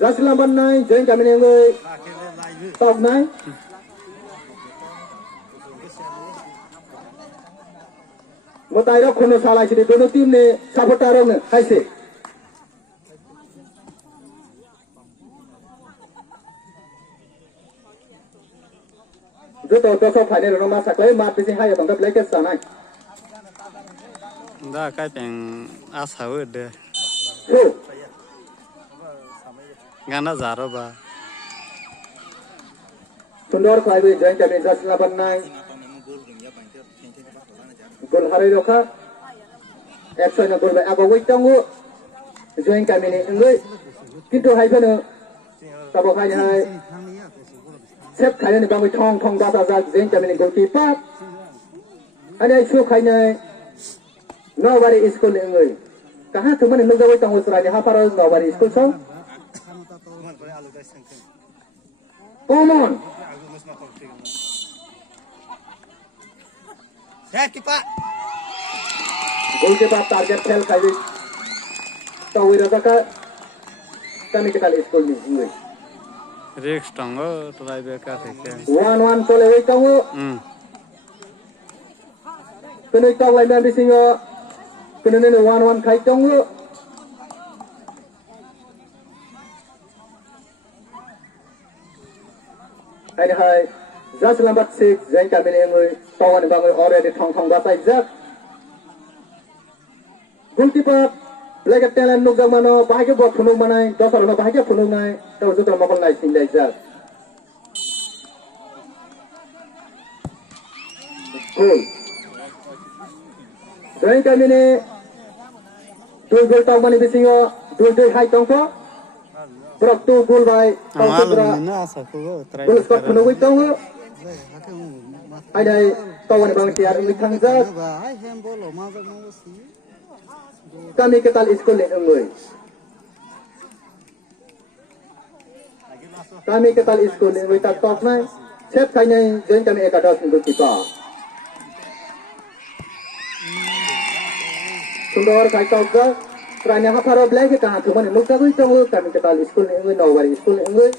Jaslamban nai join kami ni người top nai. Một tay đó không sao lại chỉ để đối team này supporter đâu nữa hay gì? Rất tốt cho phải này nó mà sạc lấy mặt thì hay ở bằng cấp lấy cái sản này. Đó cái tiền áo sầu được. Ngàn nó giả rồi ba. Sundar khai với join kami Jaslamban nai. Gol hari roka. Action yang gol baik apa wait tunggu. Join kami ni enggak. Kintu hai pun. Tabok hai hai. Sếp khai ni bang với thong đa ra join kami ni goalkeeper. Anh ấy show khai ni. Nobody is school enggak. Kah tu mana nunggu wait tunggu seraya hafar nobody school so. Come on. Goalkeeper target fail kali. Tahu ira ka kami kita school ni enggak. Risk tanggo try beka theke. 1-1 pole wait tunggu. Kena tahu lain dan bisingo. Kena ni 1-1 khai tunggu. Ini hai just number 6 join kami ni enggak. Tahu ni bangai already thong datai jak. Goalkeeper Black talent nukjak mano bahaya buat punung manai, dasar ono bahaya punung nai, tahu jual makal nai sindai jak. Goal. Join kami ni dua gol tahu mani bisingo, dua hai tongko. Berak tu gol by tongko berak. Gol skor punung wik tongko. Ada tahu ni bang tiar ini kangjak. Kami ketal school ni enggoi. Kami ketal school ni enggoi tak top nai. Chef kanya join kami ekados untuk kita. Sundar kai top ga. Kerana hafaro belai ke kah tu mana nukta goi tong kami ketal school ni enggoi nobody school ni enggoi.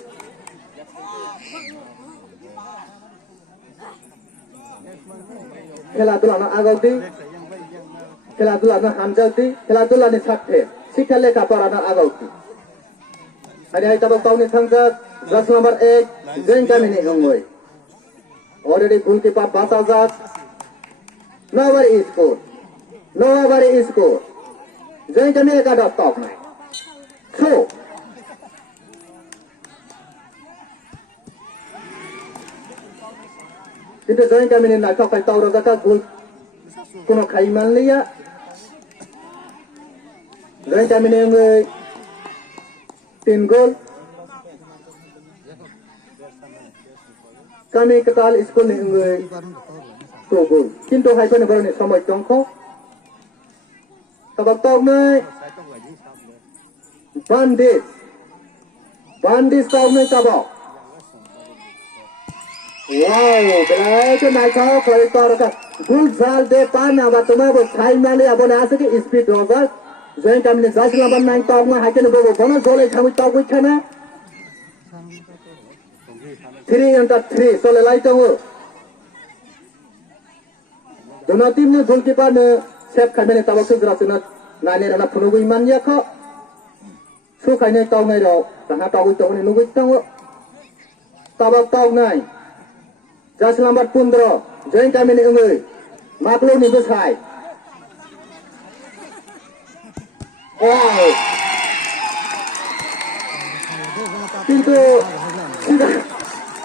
Khela tu lama agak di. Khela dula na hamjati, khela dula ni sakte. Sikha lekha para na agauti. Ani hai tabak tahu ni thangja, verse number 8, join kami ni enggoi. Already goalkeeper Basazat. Nobody is score. Nobody is score. Join kami ekadot top nai. So. Kita join kami ni nak kau kai tahu raga goal. Kuno khai man liya. Join kami ni enggoi 3 gol. Kami ketal school ni enggoi 2 gol. Kintu hai pun baru ni sampai tongko. Tabak tong ni Bandit tong ni tabak. Wow, belai tu naik kau kalau tor kan. Good zal de pan apa tu mah bos khai man liya boleh asal ke speed over. Join kami ni just number 9 tong mah hai kan bobo bonus boleh kami tong wik kana. 3-3 soleh lai tong. Dona tim ni goalkeeper ni chef kami ni tabak tu gerasuna nane rana punugui man ya kau. Su khai ni tong ni ro, dah tong wik tong ni nugui tong. Tabak tong ni. Just number 15, join kami ni enggoi. Maklu ni besai. Wow. Pintu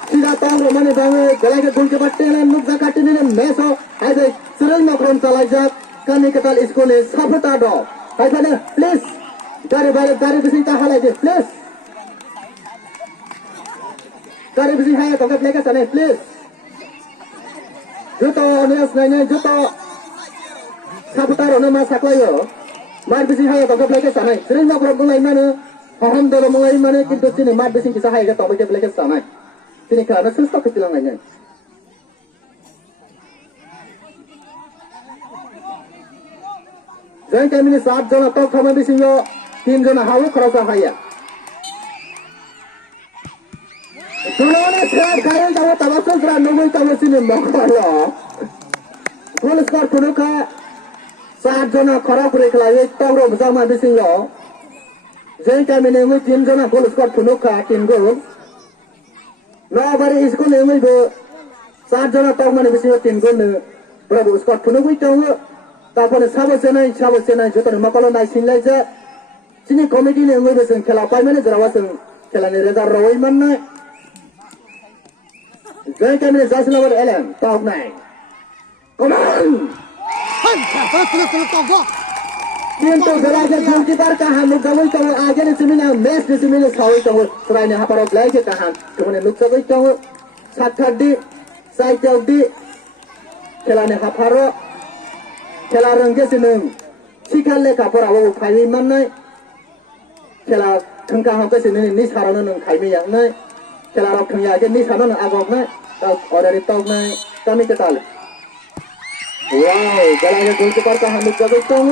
sudah tahu mana bangai. Kalau kita gol kepat telan nuk zakat ini meso. Ada sering makron salajak. Kami ketal school ni sapota do. Ada ni please. Dari bising tahal aja please. Dari bising hai tongkat leka sana please. Juto nias nanya juto saputar ono mas saklayo mar bisi hai tongkat leka sana sering makron mulai mana ham dolo mulai mana kintu sini mar bisi kisah hai ke tongkat leka sana sini kerana susah kecilang aja. Jangan kami ni 7 जना तो kami bisi yo 3 जना hawu kerasa haya. Tulungan saya kaya tahu tawasul serang nunggu tahu sini makalo. Gol skor kuno ka 7 jana khara pure khelai tawro bjama bisingo. Jeng kami nunggu 3 jana gol skor kuno ka 3 gol. Nobari school nunggu go 7 jana tawmane bisingo 3 gol ne. Prabu skor kuno gui tahu. Tapone sabo senai jotan makalo nai sinlai ja. Sini komedi nunggu bising khela pai mane jara wasing khela ni rezar roi manna. Jeng kami ni jersey number 11 top 9. Come on! Pintu belajar goalkeeper kahan nukawai tahu aja ni semina match ni semina sawai tahu serai ni haparo belai ke kahan kemudian nukawai tahu sathar di sai tahu di khela ni haparo khela rangge sinung sikal le kapora wo khai man nai khela thangka hangke sinuni ni sarana nung khai mi yang nai khela rok thangya ke ni sarana agok nai tau order tau nai kami ketal. Wow, belajar goalkeeper kahan nukawai tahu